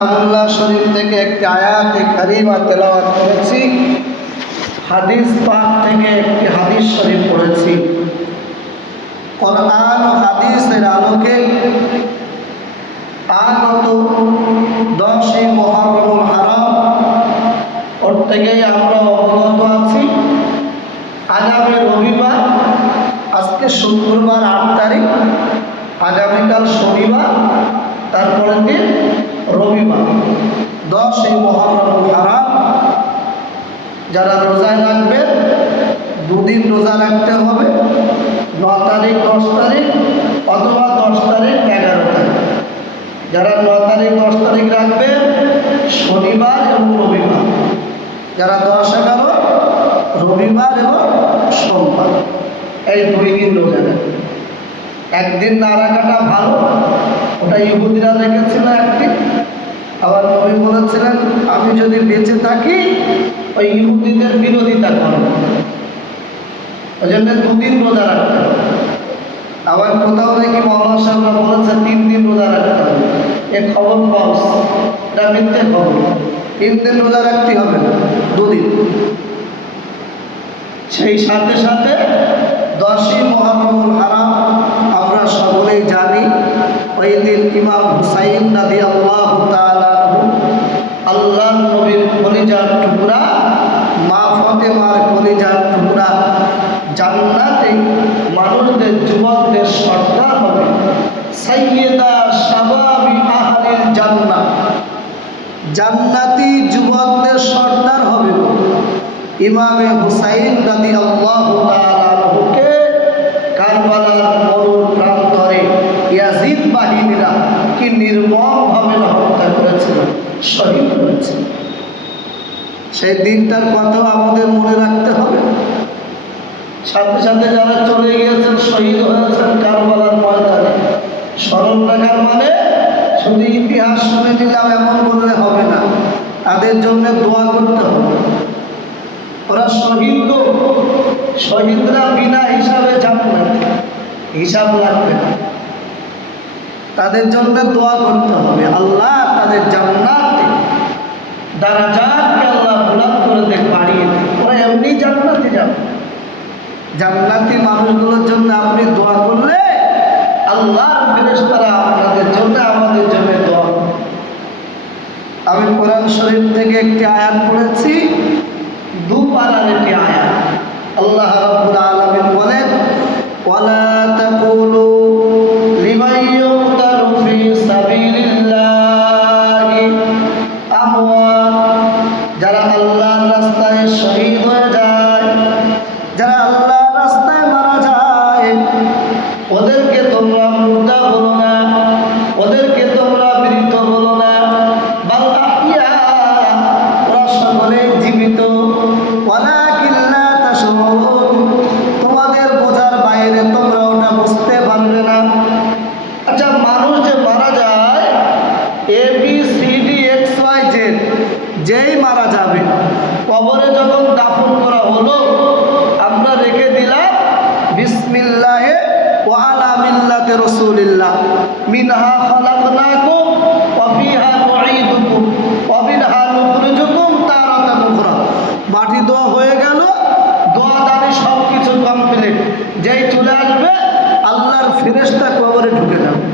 আল্লাহ শরীফ থেকে একটি আয়াতে কারিমা তেলাওয়াত করেছি, হাদিস পাক থেকে একটি হাদিস শরীফ পড়েছি। কোরআন ও হাদিসের আলোকে আগত 10ই মুহররমুল হারাম ওর থেকেই আমরা অবগত আছি। আগামী রবিবার, আজকে শুক্রবার 8 তারিখ, আগামীকাল শনিবার, তারপরের দিন রবিবার 10ই মুহররমুল হারাম। যারা রোজা রাখবেন, দুদিন রোজা রাখতে হবে, 9 তারিখ 10 তারিখ অথবা 10 তারিখ 11 তারিখ। যারা 9 তারিখ 10 তারিখ রাখবেন শনিবার এবং রবিবার, যারা 10-11 রবিবার এবং সোমবার, এই 2 দিন রোজা রাখবেন। একদিন না রাখাটা ভালো, ওটা ইহুদিরা রেখেছিল একদিন। আবার নবী বলেছিলেন, আমি যদি বেঁচে থাকি ওই ইহুদিদের বিরোধিতা করব, ওই জন্য 2 দিন রোজা রাখতে হবে। আবার কোথাও দেখি মৌলানা সাহেবরা বলেছে 3 দিন রোজা রাখতে হবে। এ খবর ফলস, এটা মিথ্যে খবর। 3 দিন রোজা রাখতে হবে না, 2 দিন। সেই সাথে সাথে 10ই মুহররমুল হারাম আমরা সকলেই জানি, ওই দিন ইমাম হুসাইন রাদিয়াল্লাহু তাআলা আল্লাহর নবীর কলিজার টুকরা, মা ফাতেমার কলিজার টুকরা, জান্নাতে মানুষদের যুবকদের সর্দার হবে, সাইয়্যিদা শাবাবি আহলিল জান্নাহ, জান্নাতি যুবকদের সর্দার হবে। ইমামে হুসাইন রাদিয়াল্লাহু তাআলা আনহুকে কারবালার মরুর প্রান্তরে ইয়াজিদ বাহিনীরা কি নির্মমভাবে হত্যা করেছিল, শহীদ করেছিল। সেই দিনটার কথা আমাদের মনে রাখতে হবে। সাথে সাথে যারা চলে গিয়েছেন, শহীদ হয়েছেন কারবালার ময়দানে, স্মরণ রাখার মানে শুধু ইতিহাস শুনে দিলাম এমন বললে হবে না, তাদের জন্য দোয়া করতে হবে। ওরা শহীদ, শহীদরা বিনা হিসাবে জান্নাত, হিসাব লাগবে না। তাদের জন্য দোয়া করতে হবে, আল্লাহ তাদের জান্নাতে দারাজাতকে আল্লাহ বুলন্দ করে দেখ, বাড়িয়ে দেখ। ওরা এমনি জান্নাতে যাবে। জান্নাতি মানুষগুলোর জন্য আপনি দোয়া করলে আল্লাহর ফেরেশতারা আপনাদের জন্য, আমাদের জন্য দোয়া করবে। আমি কোরআন শরীফ থেকে একটি আয়াত পড়েছি, 2 পারার একটি আয়াত। আল্লাহ রাব্বুল আলামিন বলেন, ওয়ালা তাকুলু লিমান ইউকতালু ফি সাবিলিল্লাহি আমওয়াত, যারা আল্লাহর রাস্তায় শহীদ হয়ে যায়, যারা আল্লাহর রাস্তায় মারা যায়, ওদেরকে তোমরা মুর্দা বলো না, ওদেরকে তোমরা মৃত বলো না, বাল আহইয়া, ওরা সকলেই জীবিত। ওয়ালাকিন লা তাশউরুন, তোমাদের বোঝার বাইরে, তোমরা ওটা বুঝতে পারবে না। আচ্ছা, মানুষ যে মারা যায়, ABCDXYZ, যেই মারা যাবে, কবরে যখন দাফন করা হলো, আমরা রেখে দিলাম বিসমিল্লাহে ওয়া আলা মিল্লাতি রাসূলিল্লাহ, মিনহা খালাকনাকুম ওয়া ফিহা নুঈদুকুম ওয়া মিনহা নুখরিজুকুম তারাতান উখরা। মাটি দোয়া হয়ে গেল, দোয়া দানি সব কিছু কমপ্লিট। যেই চলে আসবে, আল্লাহর ফেরেশতা কবরে ঢুকে যাবে,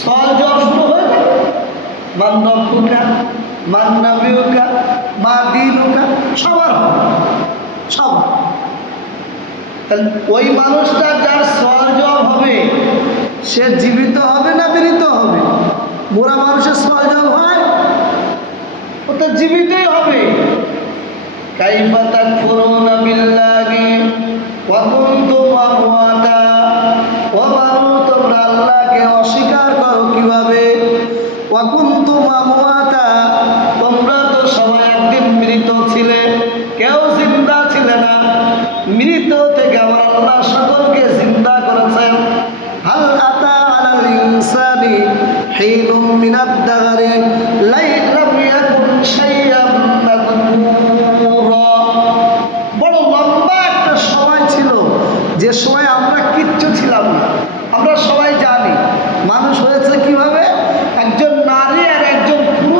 সওয়াল জবাব শুরু হয়ে যাবে। মান রব্বুকা, মান নাবিয়ুকা, মা দীনুকা, সবার হবে, সবার। তাহলে ওই মানুষটা যার সওয়াল জবাব হবে, সে জীবিত হবে না মৃত হবে? বুড়া মানুষের সওয়াল জবাব হয়, ও তো জীবিতই হবে। কাইফা তাকফুরুনা বিল্লাহি ওয়া কুনতুম আমওয়াতা, ও মানুষ তোমরা আল্লাহকে অস্বীকার করো কিভাবে? ওয়া কুনতুম আমওয়াতা, তোমরা তো সবাই একদিন মৃত ছিলে, কেউ জিন্দা ছিলে না। মৃত থেকে আমার আল্লাহ সকলকে জিন্দা করেছেন। হাল আতা আলাল ইনসানি হিনুম মিনাদ দাহরি লাম ইয়াকুন শাইআম মাযকুরা। বড় লম্বা একটা সময় ছিল, যে সময় আমরা কিচ্ছু ছিলাম না। আমরা সবাই জানি মানুষ হয়েছে কিভাবে, একজন নারী আর একজন পুরুষ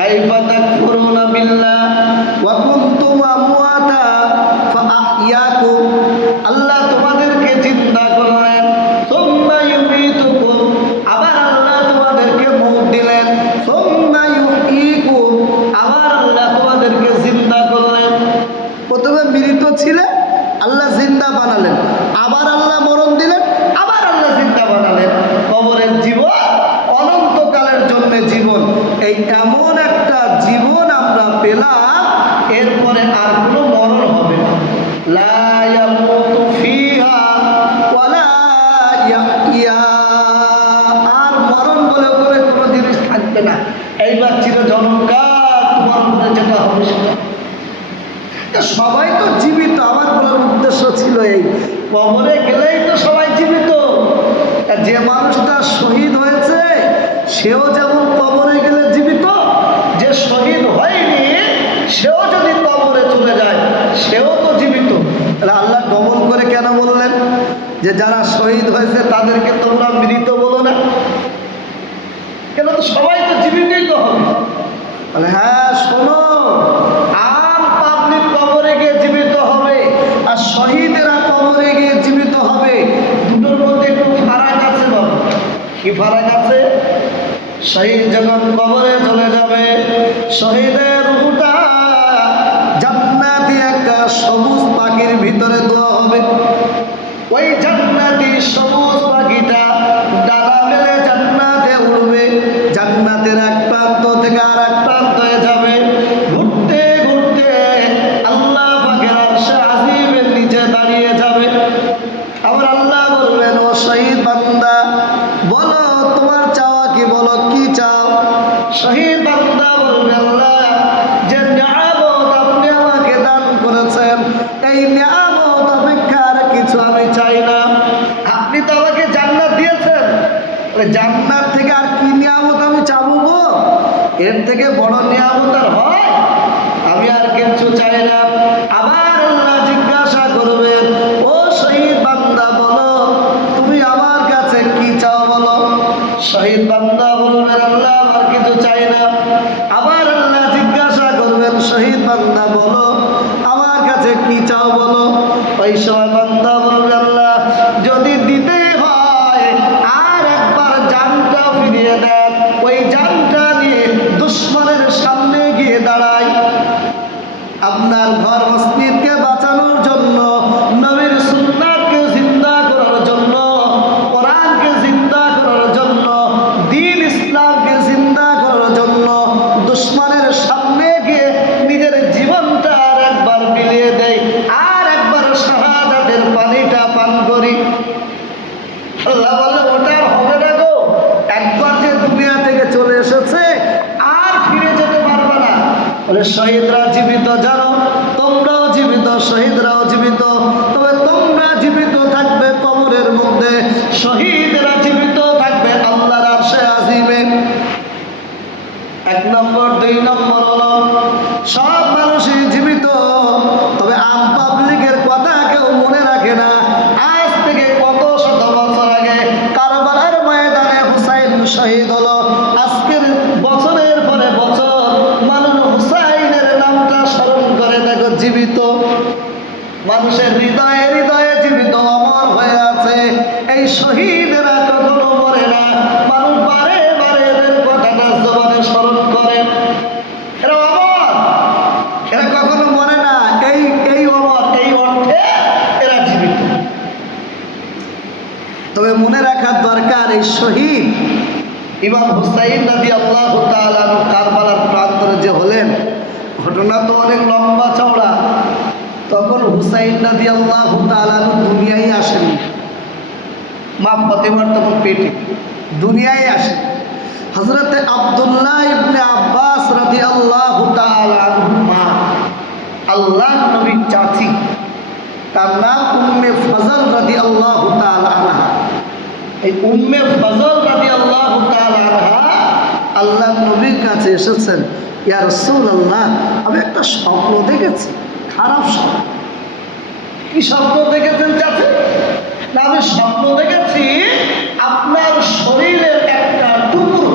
কাইফা তাকফুরুনা বিল্লাহ ওয়া কুনতুম আমওয়াতা ফাআহইয়াকুম, আল্লাহ তোমাদেরকে জিন্দা করলেন, সুম্মা ইউমীতুকুম, আবার আল্লাহ তোমাদেরকে মৌত দিলেন, সুম্মা ইউহয়ীকুম, আবার আল্লাহ তোমাদেরকে জিন্দা করলেন। প্রথমে মৃত ছিলে, আল্লাহ জিন্দা বানালেন, আবার আল্লাহ মরণ দিলেন, আবার আল্লাহ জিন্দা বানালেন। কবরের জীবন অনন্তকালের জন্য জীবন, এই এমন একটা জীবন আমরা পেলাম, এরপরে আর কোনো মরণ হবে না। লা ইয়ামুতু ফিহা ওয়ালা ইয়াহইয়া, আর মরণ বলে করে কোনো জিনিস থাকবে না। এইবার চিরজনকাল তোমার মনে যেটা হবে সেটা। সবাই তো জীবিত, আমার বলার উদ্দেশ্য ছিল এই, কবরে গেলেই তো সবাই জীবিত। যে মানুষটা শহীদ হয়েছে সেও যেমন কবরে গেলে জীবিত, যে শহীদ হয়নি সেও যদি কবরে চলে যায় সেও তো জীবিত। তাহলে আল্লাহ ডবল করে কেন বললেন যে যারা শহীদ হয়েছে তাদেরকে তোমরা মৃত বলো না? কেন, তো সবাই তো জীবিতই তো হবে। তাহলে হ্যাঁ শোনো, আর পাবলিক কবরে গিয়ে জীবিত হবে আর শহীদেরা কবরে গিয়ে জীবিত হবে, দুটোর মধ্যে একটু ফারাক আছে। বাবা, কি ফারাক আছে? শহীদ যখন কবরে চলে যাবে, শহীদের রূহটা জান্নাতি একটা সবুজ পাখির ভিতরে দেওয়া হবে। ওই জান্নাতি সবুজ পাখিটা ডানা মেলে জান্নাতে উড়বে, জান্নাতের এক প্রান্ত থেকে আর এক প্রান্তে যাবে, ঘুরতে ঘুরতে আল্লাহ পাকের আরশে আজিমের নিচে দাঁড়িয়ে যাবে। আবার আল্লাহ বলবেন, ও শহীদ বান্দা বলো তোমার চাওয়া কি, বলো কি চাও? শহীদ বান্দা বলবে, আল্লাহ যে নিয়ামত আপনি আমাকে দান করেছেন এই নিয়ামত অপেক্ষা আর কিছু আমি চাই না। আপনি তো আমাকে জান্নাত দিয়েছেন, জান্নাত থেকে আর কি নিয়ামত আমি চাবো গো? এর থেকে বড় নিয়ামত আর হয়? আমি আর কিছু চাই না। আবার আল্লাহ জিজ্ঞাসা করবেন, ও শহীদ বান্দা বলো তুমি আমার কাছে কি চাও বলো? শহীদ বান্দা বলবেন, আল্লাহ আমার কিছু চাই না। আবার আল্লাহ জিজ্ঞাসা করবেন, শহীদ বান্দা বলো আমার কাছে কি চাও বলো? ওই সময় বান্দা বলবে, আল্লাহ যদি দিতে হয় আর একবার জানটা ফিরিয়ে দেন, ওই জানটা নিয়ে দুশ্মনের সামনে গিয়ে দাঁড়াই। আপনার ঘর মসজিদকে বাঁচানোর জন্য, নবীর সুন্নাতকে জিন্দা করার জন্য, কোরআনকে জিন্দা করার জন্য, দ্বীন ইসলামকে জিন্দা করার জন্য দুশ্মনের সামনে গিয়ে নিজের জীবনটা আর একবার বিলিয়ে দেয়, আর একবার শাহাদাতের পানিটা পান করি। আল্লাহ বলে, ওটা আর হবে না গো, একবার যে দুনিয়া থেকে চলে এসেছে আর ফিরে যেতে পারবে না। বলে শহীদরা জীবিত, জানো তোমরাও জীবিত, শহীদরাও জীবিত, তবে তোমরা জীবিত থাকবে কবরের মধ্যে, শহীদরা জীবিত থাকবে আল্লাহর আরশে আজিমে। এক নম্বর। দুই নম্বর হলো সব মানুষই জীবিত, তবে আম পাবলিকের কথা কেউ মনে রাখে না। আজ থেকে কত শত বছর আগে কারবালার ময়দানে হুসাইন শহীদ হলো, আজকের বছরের পরে বছর মানুষ হুসাইনের নামটা স্মরণ করে, দেখো জীবিত, মানুষের হৃদয়ে হৃদয়ে জীবিত অমর হয়ে আছে। এই শহীদেরা কখনো মরে না, মানুষ বারে বারে এদের কথাটা জবানে স্মরণ করে। এরা অমর, এরা কখনো মরে না। এই অমর, এই অর্থে এরা জীবিত। তবে মনে রাখার দরকার, এই শহীদ ইমাম হুসাইন রাদিয়াল্লাহু তাআলা কারবালার প্রান্তরে যে হলেন, ঘটনা তো অনেক লম্বা চওড়া। তখন হুসাইন রাদিয়াল্লাহু তাআলা দুনিয়ায় আসেনি, মা ফাতেমার তখন পেটে, দুনিয়ায় আসে। হযরতে আব্দুল্লাহ ইবনে আব্বাস রাদিয়াল্লাহু তাআলা আনহুমা, আল্লাহর নবীর চাচী, তার নাম উম্মে ফজল রাদিয়াল্লাহু তাআলা আনহা। এই উম্মে ফজল রাদিয়াল্লাহু তাআলা আনহা আল্লাহর নবীর কাছে এসেছেন, ইয়া রাসূলুল্লাহ আমি একটা স্বপ্ন দেখেছি, খারাপ স্বপ্ন। কি স্বপ্ন দেখেছেন চাচী? না, আমি স্বপ্ন দেখেছি আপনার শরীরের একটা টুকরো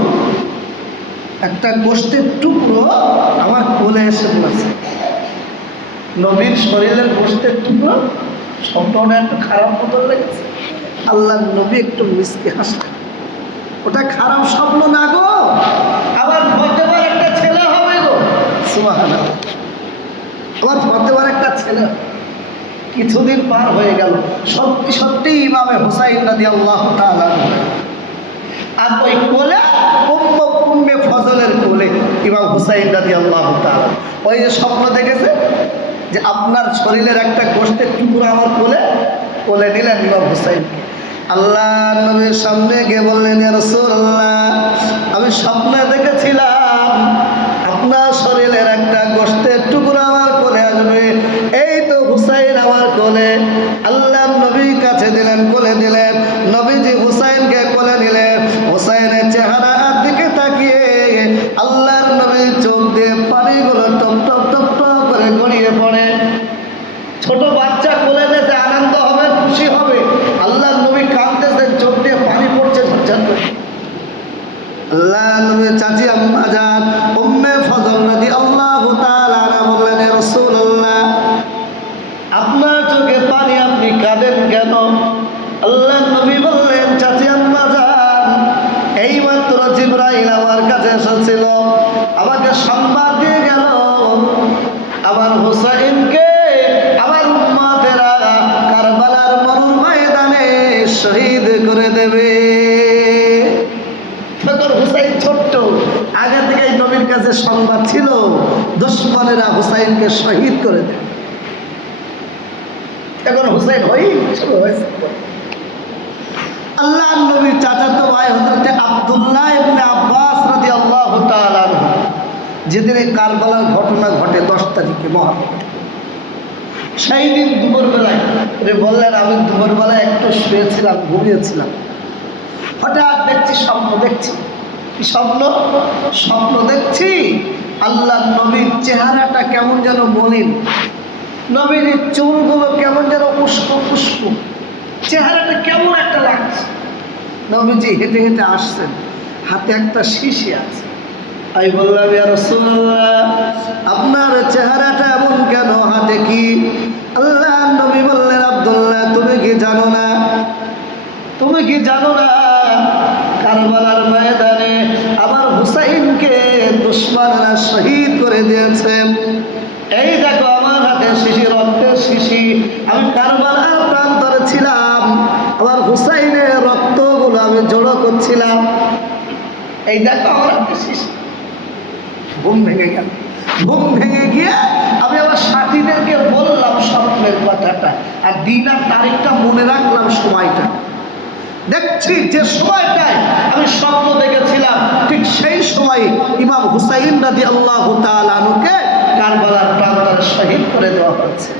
একটা গোশতের টুকরো আমার কোলে এসে পড়েছে। নবীর শরীরের গোশতের টুকরো, স্বপ্নটা একটু খারাপ মতো লেগেছে। আল্লাহ নবী একটু মিসকে হাসলেন, ওটা খারাপ স্বপ্ন না গো, আবার ফতেবার একটা ছেলে হবে গো। সুবহানাল্লাহ, আবার ফতেবার একটা ছেলে। কিছুদিন পার হয়ে গেল, সত্যি সত্যি ইমামে হুসাইন রাদিয়াল্লাহু তাআলা আর ওই কোলে উম্মে ফজলের কোলে ইমাম হুসাইন রাদিয়াল্লাহু তাআলা ওই যে স্বপ্ন দেখেছে যে আপনার শরীরের একটা গোশতের টুকরো আমার কোলে নিলেন ইমাম হুসাইনকে। আল্লাহ নবীর সামনে গিয়ে বললেন, ইয়া রাসূলুল্লাহ, আমি স্বপ্নে দেখেছিলাম আপনার শরীরের একটা গোশতের টুকরো আমার কোলে আসবে। এই তো হুসাইন আমার কোলে। আল্লাহ নবীর কাছে দিলেন, কোলে দিলেন। নবীজি হুসাইনকে কোলে নিলেন। হুসাইনের চেহারার দিকে তাকিয়ে আল্লাহর নবীর চোখ দিয়ে পানিগুলো টপ টপ টপ টপ করে গড়িয়ে পড়ে। ছোট বাচ্চা কোলে নিতে আনন্দ হবে, খুশি হবে। আল্লাহর নবী কাঁদতেছেন, চোখ দিয়ে পানি পড়ছে ঝরঝর করে। আল্লাহ নবীর চাচি আম্মা জান উম্মে ফজল রাদিয়াল্লাহু তাআলা বললেন, ইয়া রাসূলুল্লাহ, আপনার চোখে পানি, আপনি কাঁদেন কেন? আল্লাহ নবী বললেন, চাচি আম্মা জান, এইমাত্র জিবরাইল আমার কাছে এসেছিল, আমাকে সংবাদ দিয়ে গেল আমার হুসাইনকে আমার উম্মতেরা কারবালার মরুর ময়দানে শহীদ করে দেবে। তখন হুসাইন ছোট্ট, আগে থেকেই নবীর কাছে সংবাদ ছিল দুশমনেরা হুসাইনকে শহীদ করে দেবে। এখন হুসাইন হয়েছে। আল্লাহ নবীর চাচাতো ভাই হযরত আব্দুল্লাহ ইবনে আব্বাস রাদিয়াল্লাহু তাআলা আনহু, যেদিন কারবালার ঘটনা ঘটে 10 তারিখে মহররম, সেই দিন দুপুরবেলায় বললেন, আমি দুপুরবেলায় একটু শুয়েছিলাম, ঘুমিয়েছিলাম, হঠাৎ দেখছি স্বপ্ন দেখছি। কি স্বপ্ন? স্বপ্ন দেখছি আল্লাহ নবীর চেহারাটা কেমন যেন মলিন, নবীর চুলগুলো কেমন যেন উস্কো উস্কো, চেহারাটা কেমন একটা লাগছে। নবীজি হেঁটে হেঁটে আসছেন, হাতে একটা শিশি আছে। আমি বললাম, ইয়া রাসূলুল্লাহ, আপনার চেহারাটা এমন কেন, হাতে কি? আল্লাহ নবী বললেন, আব্দুল্লাহ, তুমি কি জানো না, তুমি কি জানো না কারবালার ময়দানে আমার হুসাইনকে দুশমনরা শহীদ করে দিয়েছে। এই দেখো আমার হাতে শিশি, রক্তের শিশি। আমি কারবালার প্রান্তরে ছিলাম, আমার হুসাইনের রক্তগুলো আমি জড়ো করছিলাম। এই দেখো আমার হাতে শিশি। ঘুম ভেঙে গেল। ঘুম ভেঙে গিয়ে আমি আমার সাথীদেরকে বললাম স্বপ্নের কথাটা, আর দিন আর তারিখটা মনে রাখলাম, সময়টা। দেখছি যে সময়টায় আমি স্বপ্ন দেখেছিলাম ঠিক সেই সময় ইমাম হুসাইন রাদিয়াল্লাহু তাআলা আনহুকে কারবালার প্রান্তরে শহীদ করে দেওয়া হয়েছে।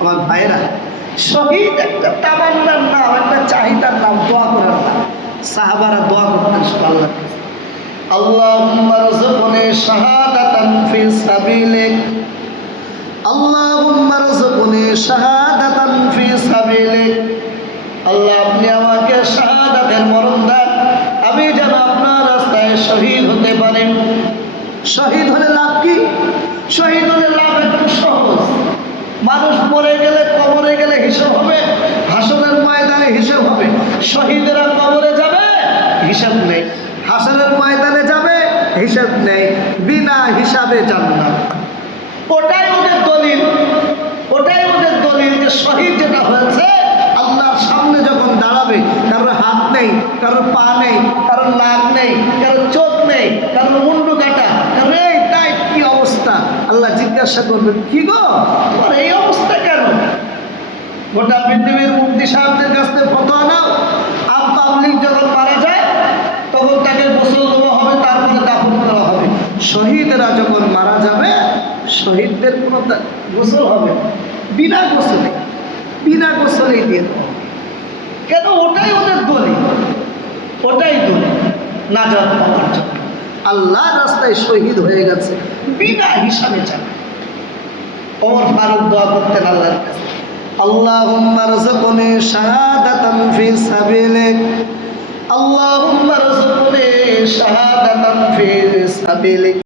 আমার ভাইরা, শহীদ একটা তামান্নার নাম, একটা চাহিদার নাম, দোয়া করার নাম। সাহাবারা দোয়া করতেন আল্লাহর কাছে, আল্লাহুম্মা রযুকনি শাহাদাতান ফি সাবিলিক, আল্লাহুম্মা রযুকনি শাহাদাতান ফি সাবিলিক। আল্লাহ, আপনি আমাকে শাহাদাতের মরণ দেন, আমি যেন আপনার রাস্তায় শহীদ হতে পারি। শহীদ হলে লাভ কি? শহীদ হলে লাভ একদম সহজ। মানুষ মরে গেলে, কবরে গেলে হিসাব হবে, হাসরের ময়দানে হিসাব হবে। শহীদেরা কবরে যাবে, হিসাব নেই। হাসরের ময়দানে যাবে, হিসাব নেই। বিনা হিসাবে জান্নাত। ওটাই ওদের দলিল, ওটাই ওদের দলিল যে শহীদ যেটা হয়েছে আল্লাহর সামনে যখন দাঁড়াবে, কারোর হাত নেই, কারোর পা নেই, কারোর নাক নেই, কারোর চোখ নেই, কারোর মুন্ডু কাটা, কারোর এই তাই কি অবস্থা, আল্লাহ জিজ্ঞাসা করবেন, কি গো তোমার এই অবস্থা কেন? গোটা পৃথিবীর মুফতি সাহেবদের কাছ থেকে ফতোয়া নাও, আম পাবলিক যখন মারা যায় তখন তাকে গোসল দেওয়া হবে, তারপরে দাফন করা হবে। শহীদরা যখন মারা যাবে, শহীদদের কোনো গোসল হবে না, বিনা গোসলে, বিনা গোসলেই দিয়ে দেওয়া হবে। কেন? ওটাই ওদের দলিল, ওটাই দলিল নাজাত পাওয়ার জন্য। আল্লাহ রাস্তায় শহীদ হয়ে গেছে, বিনা হিসাবে যাবে। ওমর ফারুক দোয়া করতেন আল্লাহর কাছে, আল্লাহুম্মা রযুকনি শাহাদাতান ফি সাবিলিক, আল্লাহুম্মা রযুকনি শাহাদাতান ফি সাবিলিক।